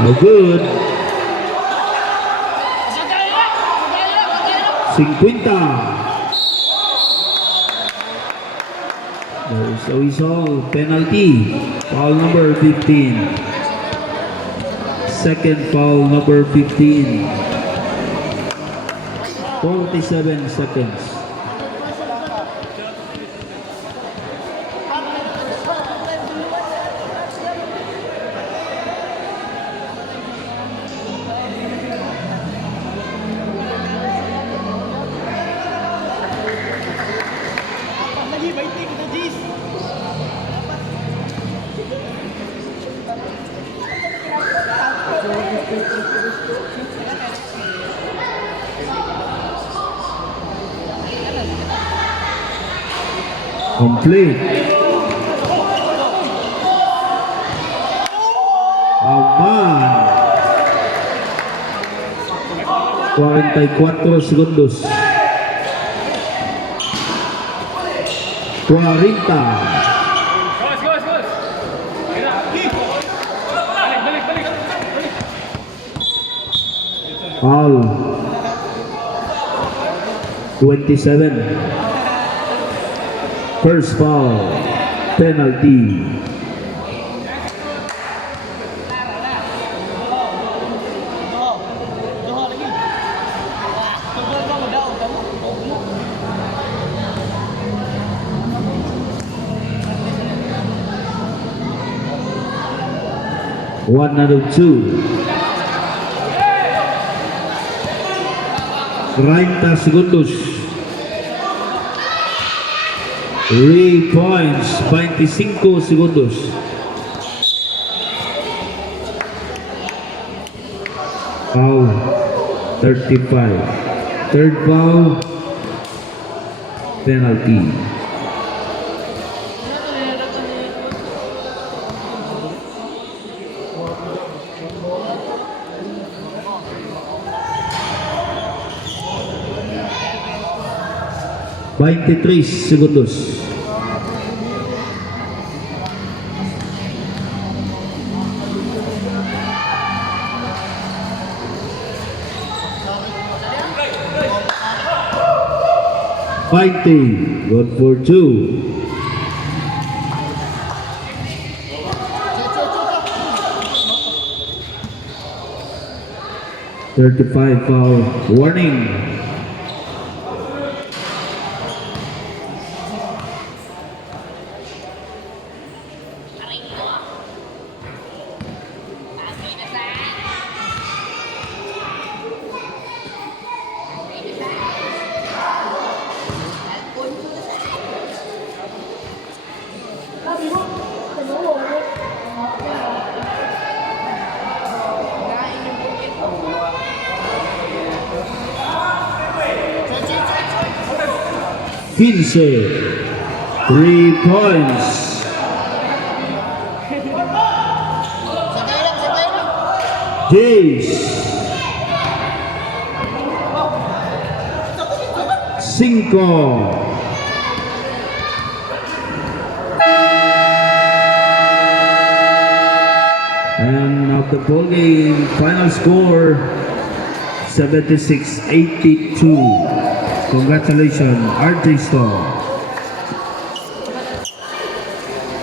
No good. 50. There's a whistle. Penalty. Foul number 15. Second foul number 15. 47 seconds. Complete. Aman. 44 segundos. 40. Foul. 27. First foul, penalty. One out of two. 30 segundos. 3 points, 25 segundos. Foul, 35. Third foul, penalty. Tres segundos. Fighting, good for two. .35 foul, warning. Vince, 3 points. Jace, 5. And of the ball game, final score 76-82. Congratulations, RJ Stone.